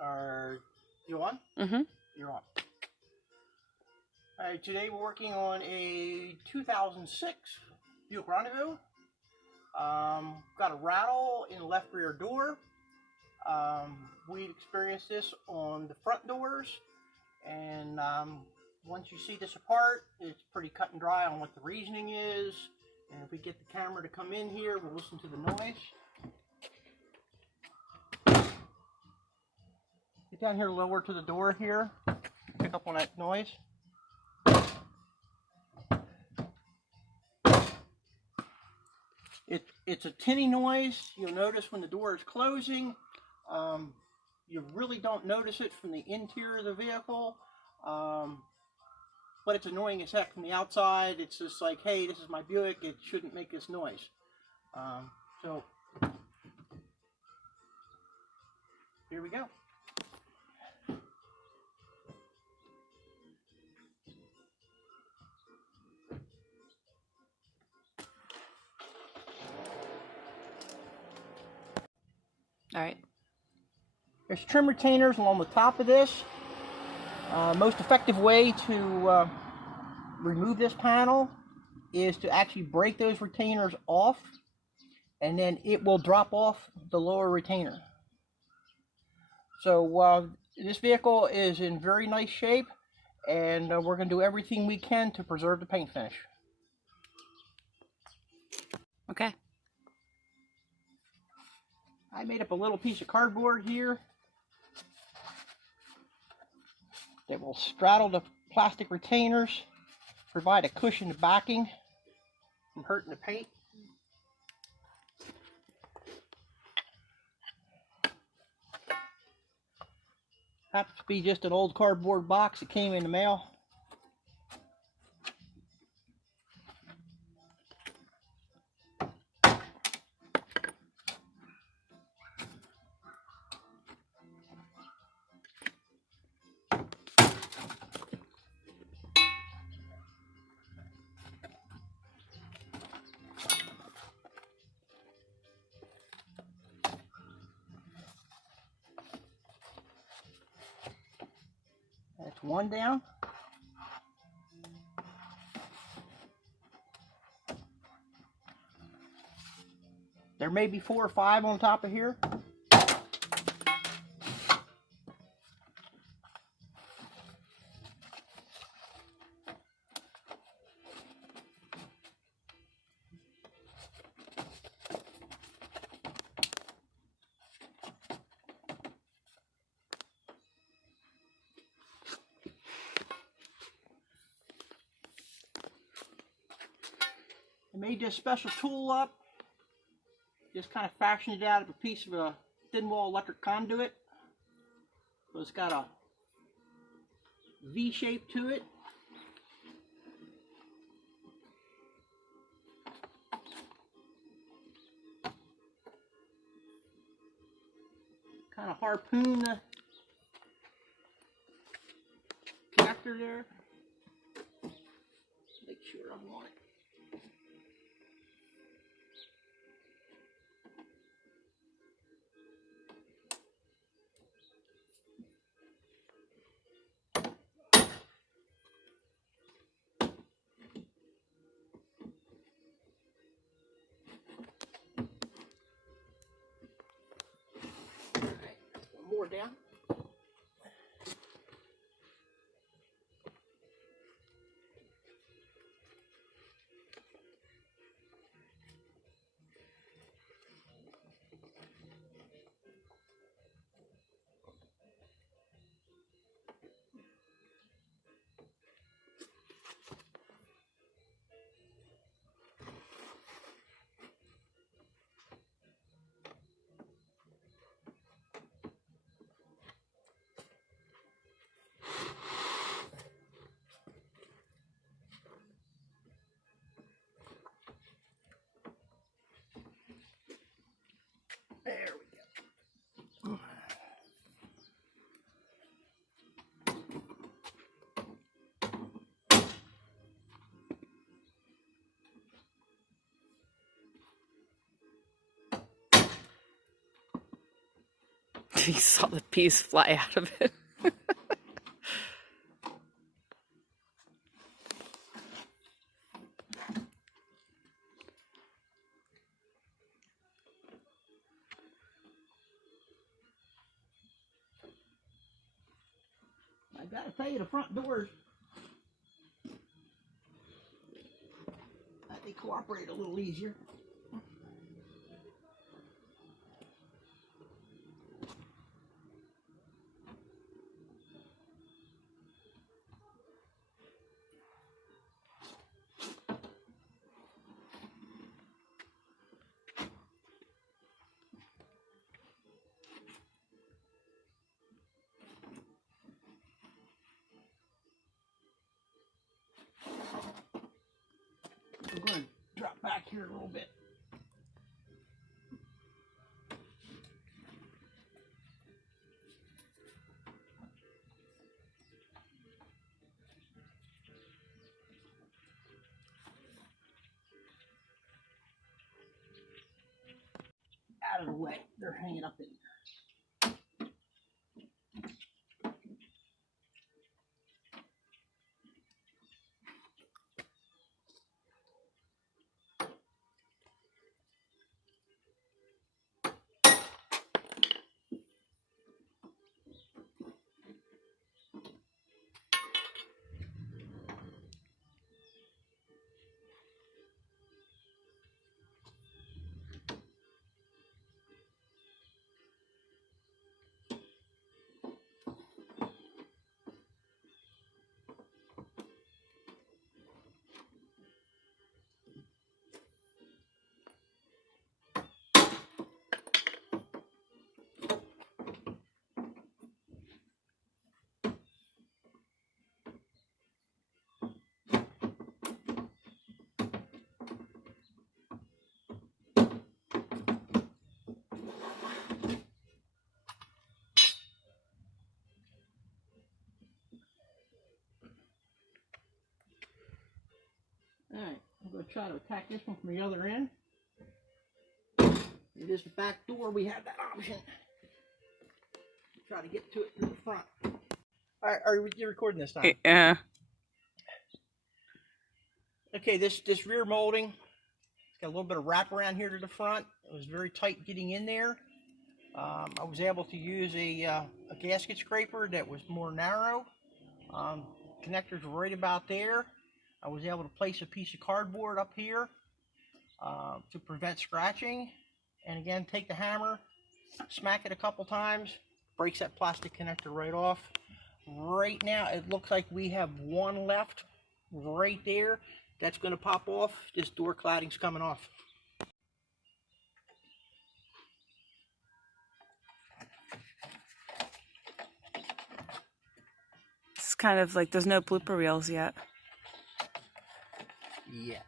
Are you on? Mm-hmm. You're on. Alright, today we're working on a 2006 Buick Rendezvous. Got a rattle in the left rear door. We experienced this on the front doors, and once you see this apart, it's pretty cut and dry on what the reasoning is. And if we get the camera to come in here, we'll listen to the noise. Get down here lower to the door here. Pick up on that noise. It's a tinny noise. You'll notice when the door is closing. You really don't notice it from the interior of the vehicle. But it's annoying as heck from the outside. It's just like, hey, this is my Buick. It shouldn't make this noise. So here we go. All right. There's trim retainers along the top of this. Most effective way to remove this panel is to actually break those retainers off, and then it will drop off the lower retainer. So this vehicle is in very nice shape, and we're going to do everything we can to preserve the paint finish. Okay. I made up a little piece of cardboard here that will straddle the plastic retainers, provide a cushion to backing from hurting the paint. Happens to be just an old cardboard box that came in the mail. That's one down. There may be 4 or 5 on top of here. I made this special tool up. Just kind of fashioned it out of a piece of a thin wall electric conduit. So it's got a V shape to it. Kind of harpoon the connector there. Make sure I'm on it. More down. You saw the peas fly out of it. I gotta tell you, the front doors, they cooperate a little easier. I'm going to drop back here a little bit. Out of the way. They're hanging up in there. Alright, I'm going to try to attack this one from the other end. It is the back door. We have that option. Try to get to it through the front. Alright, are you recording this time? Yeah. Okay, this rear molding, it's got a little bit of wrap around here to the front. It was very tight getting in there. I was able to use a gasket scraper that was more narrow. Connectors were right about there. I was able to place a piece of cardboard up here to prevent scratching. And again, take the hammer, smack it a couple times, breaks that plastic connector right off. Right now, it looks like we have one left right there. That's going to pop off. This door cladding's coming off. It's kind of like there's no blooper reels yet. Yeah.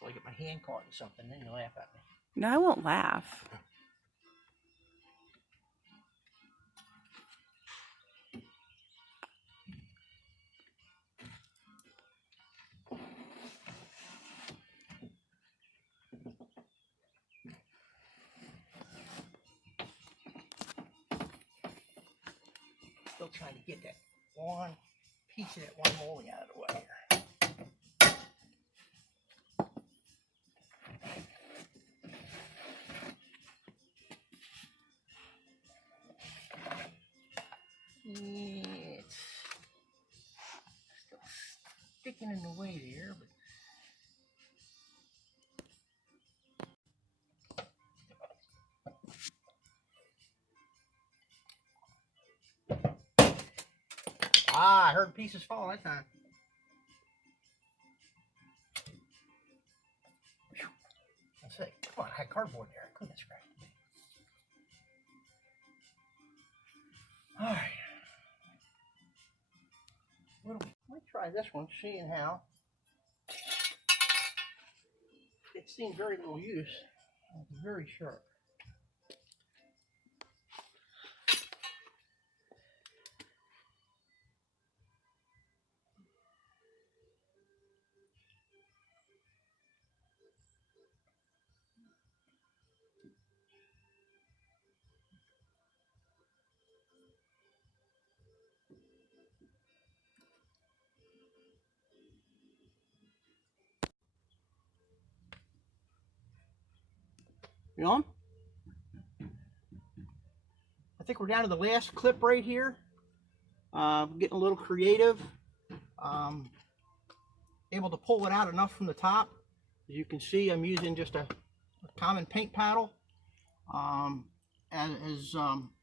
If I get my hand caught in something, then you laugh at me. No, I won't laugh. Still trying to get that one piece of that one molding out of the way here. It's still sticking in the way there, but I heard pieces fall that time. Let's see. Come on, I had cardboard there. Goodness gracious. Alright. Let me try this one, seeing how. It's seen very little use. It's very sharp. You know? I think we're down to the last clip right here. Getting a little creative. Able to pull it out enough from the top. As you can see, I'm using just a common paint paddle as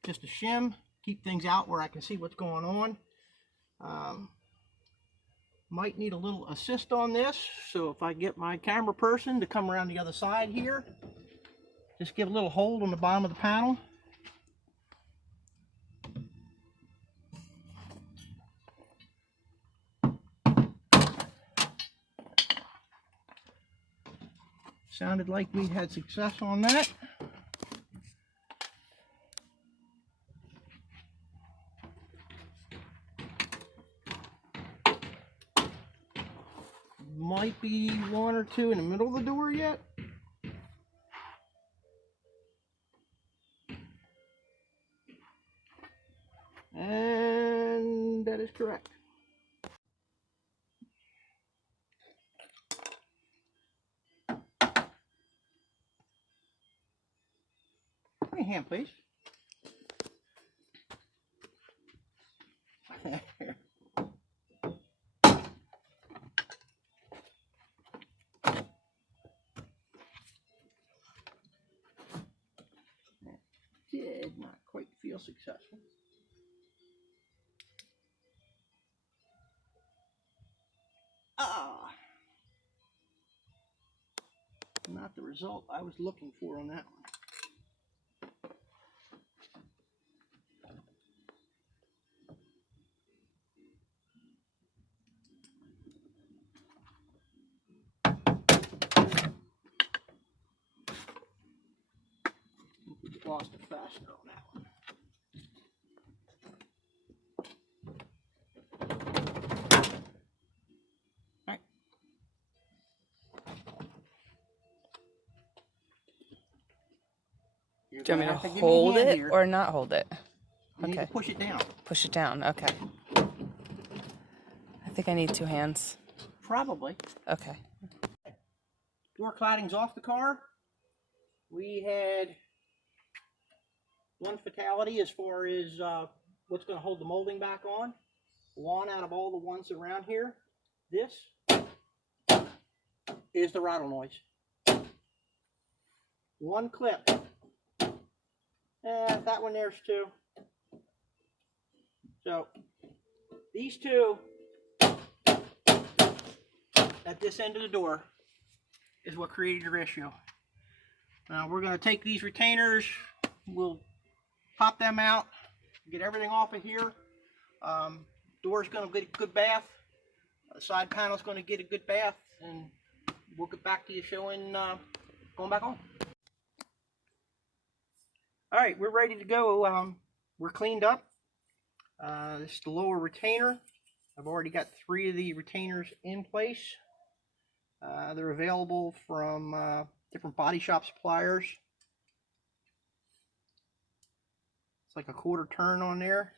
just a shim. Keep things out where I can see what's going on. Might need a little assist on this, so if I get my camera person to come around the other side here, just give a little hold on the bottom of the panel. Sounded like we had success on that. Might be one or two in the middle of the door yet. And that is correct. Give me a hand, please. Did not quite feel successful. Not the result I was looking for on that one. We lost a fastener on that one. All right. Do you want me to hold it or not hold it? You need to push it down. Push it down, okay. I think I need two hands. Probably. Okay. Door cladding's off the car. We had one fatality as far as what's going to hold the molding back on. One out of all the ones around here. This is the rattle noise. One clip. That one there's two. So these two at this end of the door is what created your issue. Now we're going to take these retainers, we'll pop them out, get everything off of here. Door's going to get a good bath. The side panel's going to get a good bath, and we'll get back to you showing going back on. All right, we're ready to go. We're cleaned up. This is the lower retainer. I've already got 3 of the retainers in place. They're available from different body shop suppliers. It's like a 1/4 turn on there.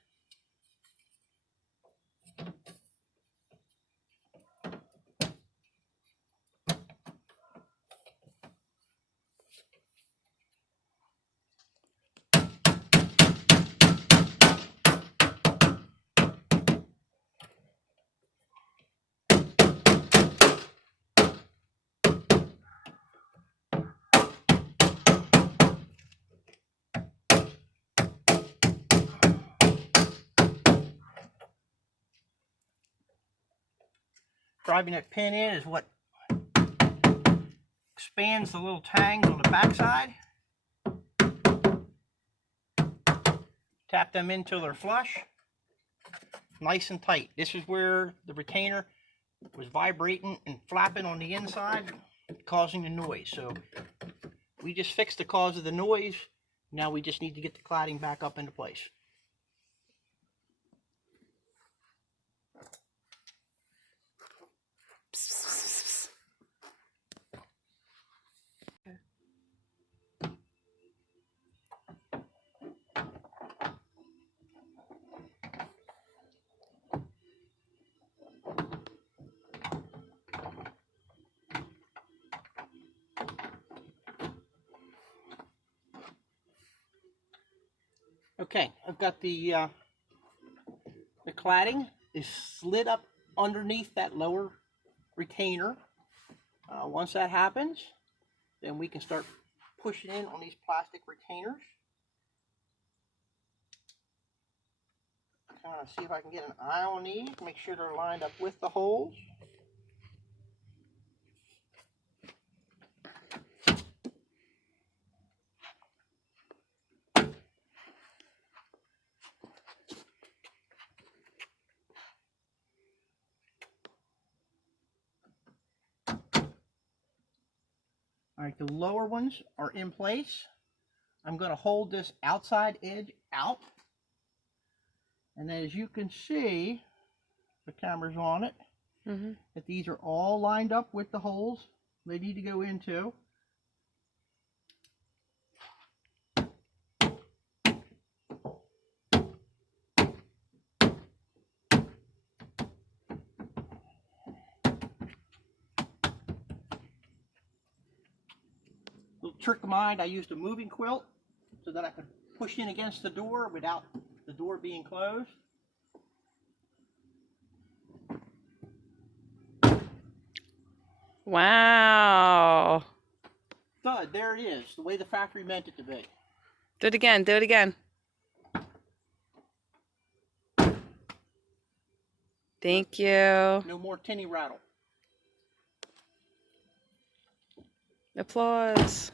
Driving that pin in is what expands the little tangs on the backside. Tap them in till they're flush. Nice and tight. This is where the retainer was vibrating and flapping on the inside, causing the noise. So we just fixed the cause of the noise. Now we just need to get the cladding back up into place. Okay, I've got the cladding is slid up underneath that lower retainer. Once that happens, then we can start pushing in on these plastic retainers. Kind of see if I can get an eye on these, make sure they're lined up with the holes. All right, the lower ones are in place. I'm going to hold this outside edge out. And as you can see, the camera's on it, that these are all lined up with the holes they need to go into. Little trick of mine, I used a moving quilt so that I could push in against the door without the door being closed. Wow. Good, there it is, the way the factory meant it to be. Do it again, do it again. Thank you. No more tinny rattle. Applause.